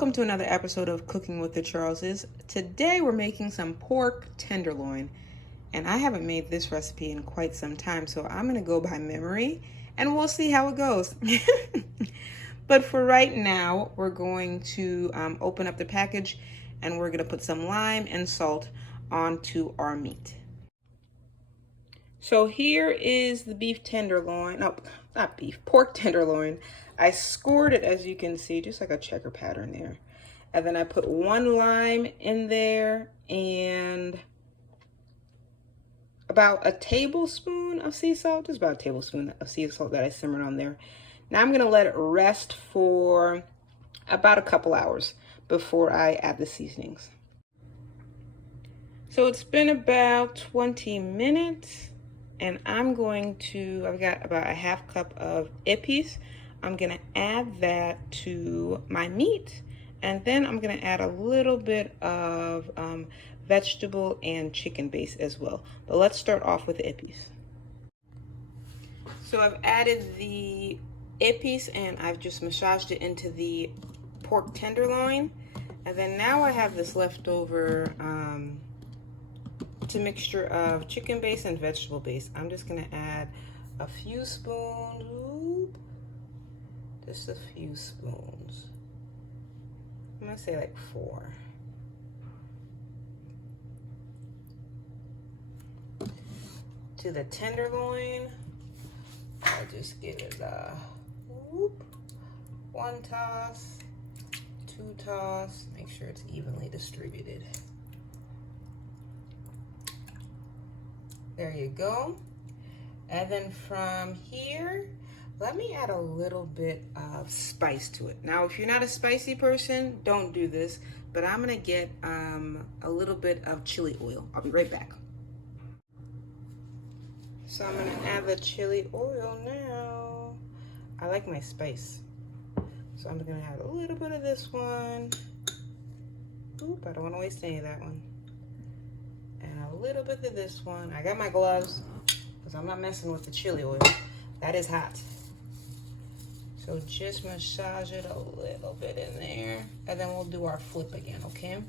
Welcome to another episode of Cooking with the Charleses. Today we're making some pork tenderloin, and I haven't made this recipe in quite some time, so I'm going to go by memory and we'll see how it goes. But for right now, we're going to open up the package and we're going to put some lime and salt onto our meat. So here is the beef tenderloin. No, not beef, pork tenderloin. I scored it, as you can see, just like a checker pattern there. And then I put one lime in there and about a tablespoon of sea salt, just about a tablespoon of sea salt that I simmered on there. Now I'm gonna let it rest for about a couple hours before I add the seasonings. So it's been about 20 minutes. And I've got about a half cup of epis. I'm gonna add that to my meat. And then I'm gonna add a little bit of vegetable and chicken base as well. But let's start off with the epis. So I've added the epis and I've just massaged it into the pork tenderloin. And then now I have this leftover mixture of chicken base and vegetable base. I'm just gonna add a few spoons, just a few spoons. I'm gonna say like 4. To the tenderloin, I'll just give it a whoop, 1 toss, 2 toss, make sure it's evenly distributed. There you go. And then from here, let me add a little bit of spice to it. Now, if you're not a spicy person, don't do this, but I'm gonna get a little bit of chili oil. I'll be right back. So I'm gonna add the chili oil now. I like my spice. So I'm gonna add a little bit of this one. Oop, I don't wanna waste any of that one. And a little bit of this one. I got my gloves because I'm not messing with the chili oil. That is hot. So just massage it a little bit in there. And then we'll do our flip again, okay?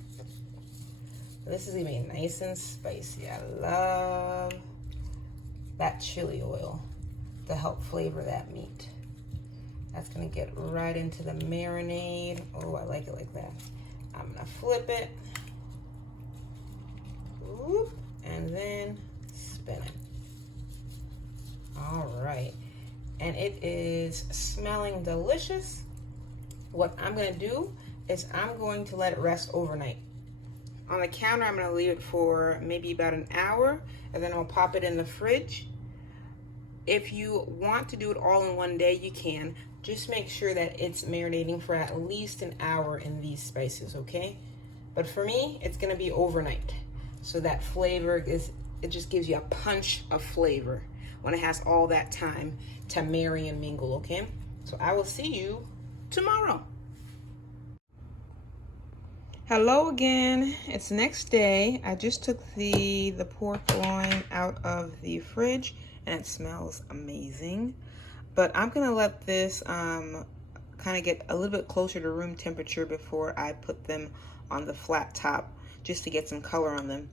This is gonna be nice and spicy. I love that chili oil to help flavor that meat. That's gonna get right into the marinade. Oh, I like it like that. I'm gonna flip it. And then spin it. All right, and it is smelling delicious. What I'm gonna do is I'm going to let it rest overnight. On the counter, I'm gonna leave it for maybe about an hour, and then I'll pop it in the fridge. If you want to do it all in one day, you can. Just make sure that it's marinating for at least an hour in these spices, okay? But for me, it's gonna be overnight. So that flavor it just gives you a punch of flavor when it has all that time to marry and mingle, okay? So I will see you tomorrow. Hello again, it's the next day. I just took the pork loin out of the fridge and it smells amazing. But I'm gonna let this kind of get a little bit closer to room temperature before I put them on the flat top, just to get some color on them.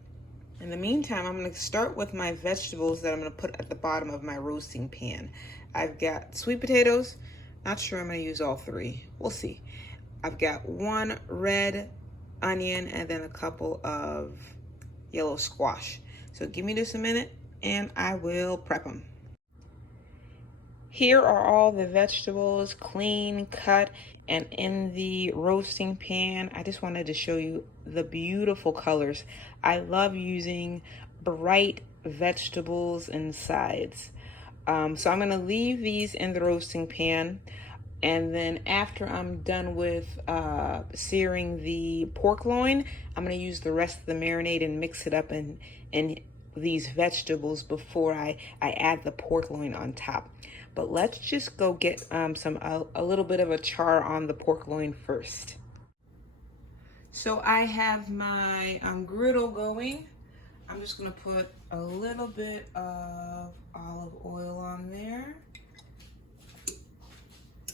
In the meantime, I'm gonna start with my vegetables that I'm gonna put at the bottom of my roasting pan. I've got sweet potatoes. Not sure I'm gonna use all 3. We'll see. I've got 1 red onion and then a couple of yellow squash. So give me just a minute and I will prep them. Here are all the vegetables, clean, cut, and in the roasting pan. I just wanted to show you the beautiful colors. I love using bright vegetables and sides. So I'm gonna leave these in the roasting pan, and then after I'm done with searing the pork loin, I'm gonna use the rest of the marinade and mix it up in these vegetables before I add the pork loin on top. But let's just go get a little bit of a char on the pork loin first. So I have my griddle going. I'm just gonna put a little bit of olive oil on there.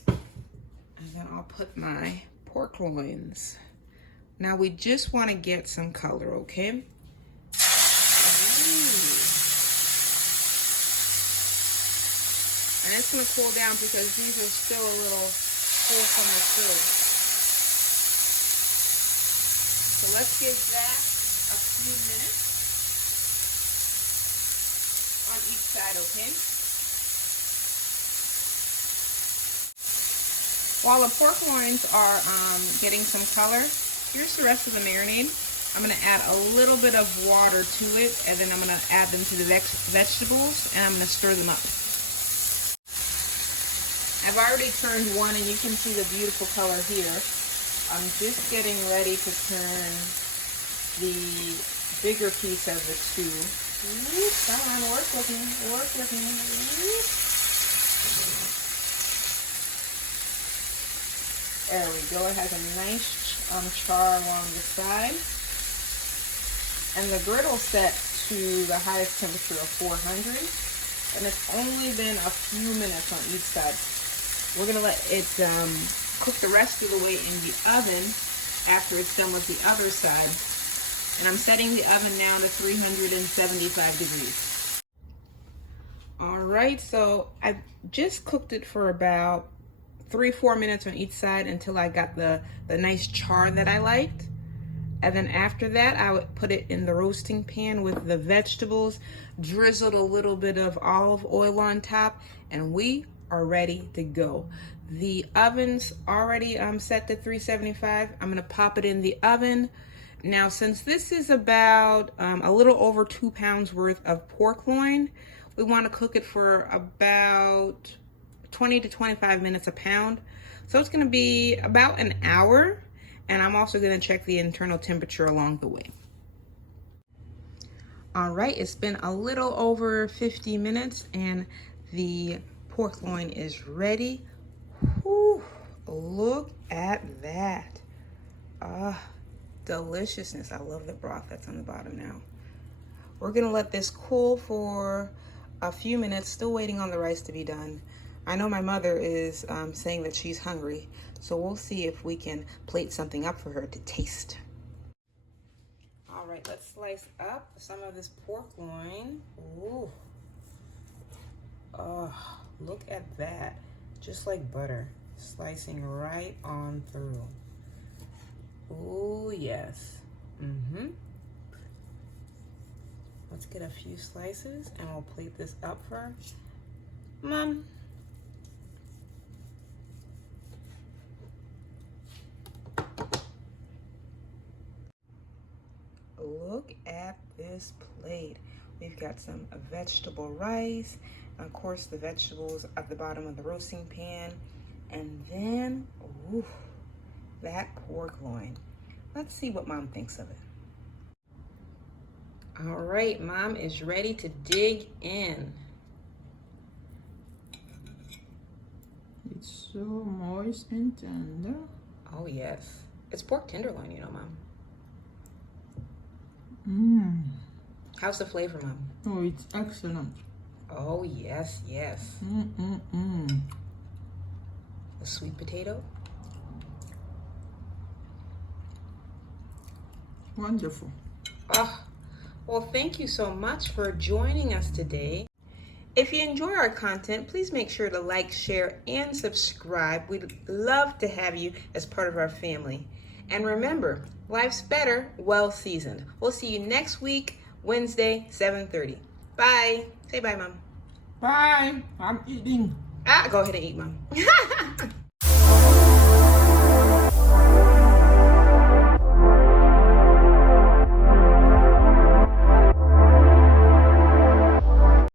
And then I'll put my pork loins. Now we just want to get some color, okay? Ooh. And it's going to cool down because these are still a little cool from the stove. So let's give that a few minutes on each side, okay? While the pork loins are getting some color, here's the rest of the marinade. I'm going to add a little bit of water to it, and then I'm going to add them to the vegetables, and I'm going to stir them up. I've already turned one, and you can see the beautiful color here. I'm just getting ready to turn the bigger piece of the two. Come on, work with me, work with me. There we go. It has a nice char along the side. And the griddle set to the highest temperature of 400. And it's only been a few minutes on each side. We're going to let it cook the rest of the way in the oven after it's done with the other side. And I'm setting the oven now to 375 degrees. Alright, so I just cooked it for about 3-4 minutes on each side until I got the nice char that I liked. And then after that, I would put it in the roasting pan with the vegetables, drizzled a little bit of olive oil on top, and we are ready to go. The oven's already set to 375. I'm gonna pop it in the oven. Now, since this is about a little over 2 pounds worth of pork loin, we want to cook it for about 20 to 25 minutes a pound. So it's going to be about an hour, and I'm also going to check the internal temperature along the way. All right, it's been a little over 50 minutes and the pork loin is ready. Whew, look at that. Deliciousness. I love the broth that's on the bottom now. We're going to let this cool for a few minutes, still waiting on the rice to be done. I know my mother is saying that she's hungry, so we'll see if we can plate something up for her to taste. All right, let's slice up some of this pork loin. Ooh. Oh, look at that. Just like butter, slicing right on through. Oh, yes. Let's get a few slices and we'll plate this up for her. Mom. Look at this plate. We've got some vegetable rice, and of course the vegetables at the bottom of the roasting pan, and then, ooh, that pork loin. Let's see what Mom thinks of it. All right, Mom is ready to dig in. It's so moist and tender. Oh yes, it's pork tenderloin, you know, Mom. How's the flavor, Mom? Oh, it's excellent. Oh yes, yes. A sweet potato. Wonderful. Oh, well, thank you so much for joining us today. If you enjoy our content, please make sure to like, share, and subscribe. We'd love to have you as part of our family. And remember, life's better, well seasoned. We'll see you next week, Wednesday, 7:30. Bye. Say bye, Mom. Bye. I'm eating. Go ahead and eat, Mom.